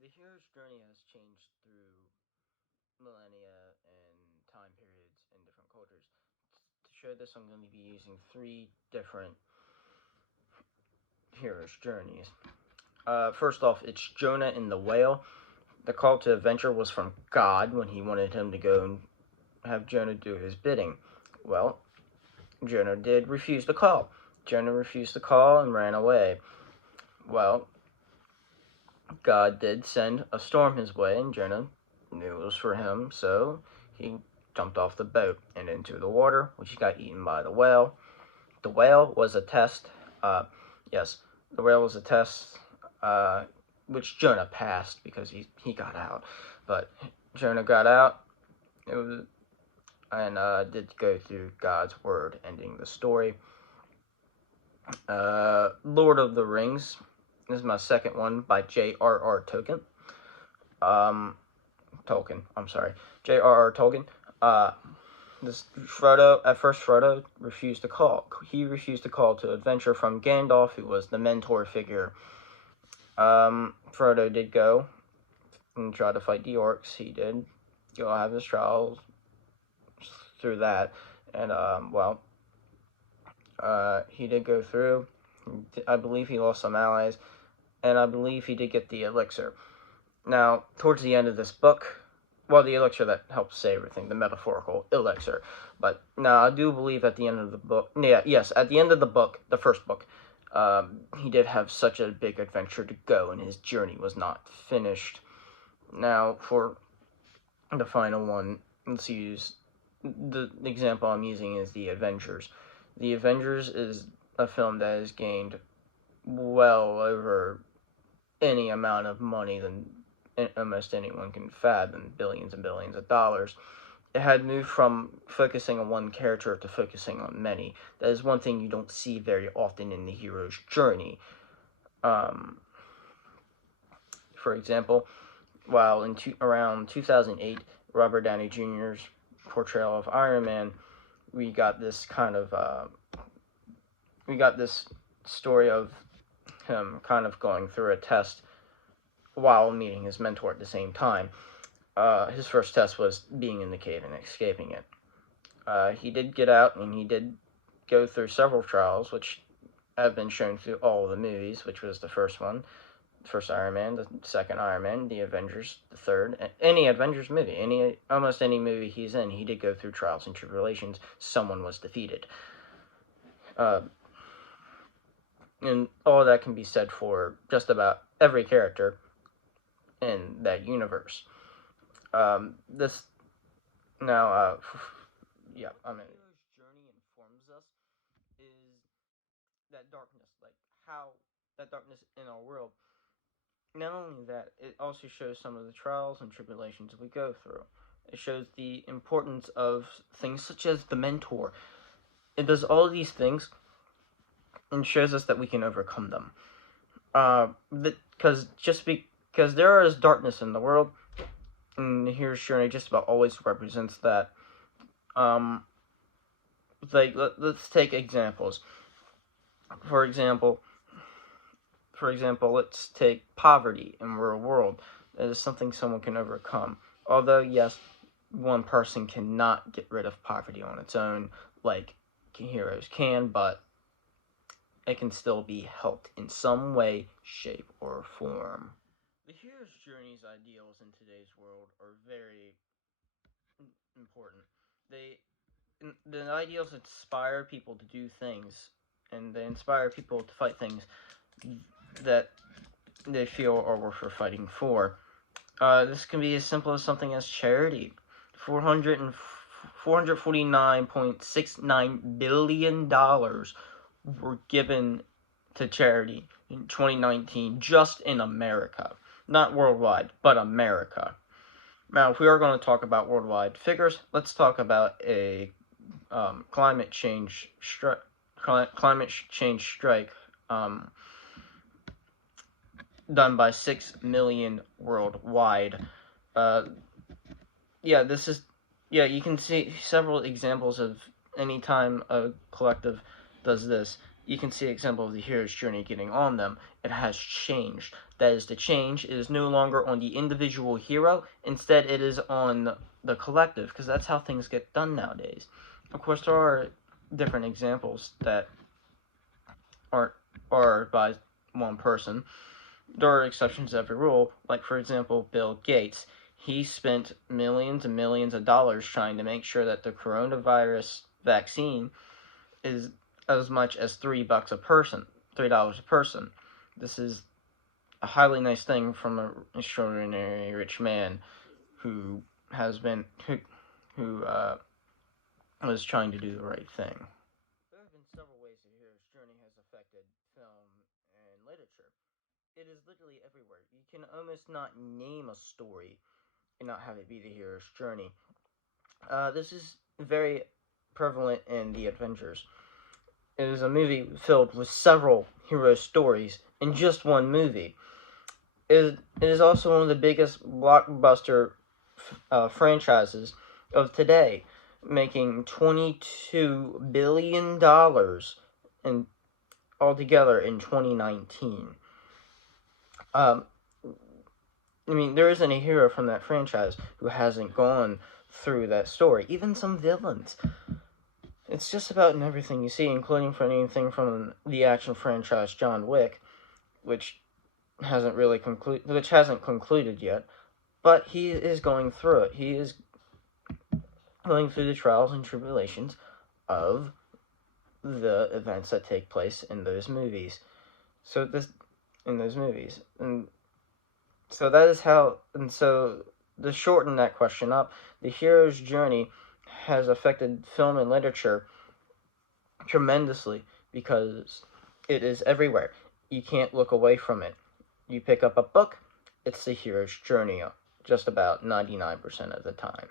The hero's journey has changed through millennia and time periods and different cultures. To show this, I'm going to be using three different hero's journeys. First off, it's Jonah and the whale. The call to adventure was from God when he wanted him to go and have Jonah do his bidding. Well, Jonah did refuse the call. Jonah refused the call and ran away. Well, God did send a storm his way, and Jonah knew it was for him, so he jumped off the boat and into the water, which he got eaten by the whale. The whale was a test. Yes, the whale was a test, which Jonah passed because he got out. But Jonah got out. It was and did go through God's word, ending the story. Lord of the Rings. This is my second one by J.R.R. Tolkien. I'm sorry. J.R.R. Tolkien. This Frodo refused to call. He refused to call to adventure from Gandalf, who was the mentor figure. Frodo did go and try to fight the orcs. He did go have his trials through that, and he did go through. I believe he lost some allies, and I believe he did get the elixir. Now, towards the end of this book, well, the elixir that helps save everything, the metaphorical elixir. But now, I do believe at the end of the book, at the end of the book, the first book, he did have such a big adventure to go, and his journey was not finished. Now, for the final one, let's use the example I'm using is The Avengers. The Avengers is a film that has gained well over any amount of money than almost anyone can fathom, billions and billions of dollars. It had moved from focusing on one character to focusing on many. That is one thing you don't see very often in the hero's journey. For example, while in around 2008, Robert Downey Jr.'s portrayal of Iron Man, we got this story of him kind of going through a test while meeting his mentor at the same time. His first test was being in the cave and escaping it. He did get out, and he did go through several trials, which have been shown through all of the movies, which was the first one, the first Iron Man, the second Iron Man, the Avengers, the third, any Avengers movie, almost any movie he's in, he did go through trials and tribulations. Someone was defeated. And all that can be said for just about every character in that universe. This now, yeah, I mean, hero's journey informs us is that darkness, like how that darkness in our world. Not only that, it also shows some of the trials and tribulations we go through. It shows the importance of things such as the mentor. It does all of these things and shows us that we can overcome them. Because there is darkness in the world, and the hero's journey just about always represents that. Let's take examples. For example, let's take poverty in real world. That is something someone can overcome. Although, yes, one person cannot get rid of poverty on its own, like heroes can, but it can still be helped in some way, shape, or form. The hero's journey's ideals in today's world are very important. The ideals inspire people to do things, and they inspire people to fight things that they feel are worth fighting for. This can be as simple as something as charity. $449.69 billion were given to charity in 2019 just in America. Not worldwide, but America. Now, if we are going to talk about worldwide figures, let's talk about a climate change strike done by 6 million worldwide. You can see several examples of any time a collective does this. you can see an example of the hero's journey getting on them. It has changed. That is, the change is no longer on the individual hero. Instead, it is on the collective, because that's how things get done nowadays. Of course, there are different examples that are by one person. There are exceptions to every rule. Like, for example, Bill Gates. He spent millions and millions of dollars trying to make sure that the coronavirus vaccine is as much as $3 a person, $3 a person. This is a highly nice thing from an extraordinary rich man who has been who was trying to do the right thing. There have been several ways the hero's journey has affected film and literature. It is literally everywhere. You can almost not name a story and not have it be the hero's journey. This is very prevalent in The Avengers. It is a movie filled with several hero stories in just one movie. It is also one of the biggest blockbuster franchises of today, making $22 billion in altogether in 2019. Um, I mean, there isn't a hero from that franchise who hasn't gone through that story. Even some villains. It's just about in everything you see, including from anything from the action franchise John Wick, which hasn't concluded yet, but he is going through it. He is going through the trials and tribulations of the events that take place in those movies. And so that is how. And so to shorten that question up, the hero's journey has affected film and literature tremendously because it is everywhere. You can't look away from it. You pick up a book, it's the hero's journey just about 99% of the time.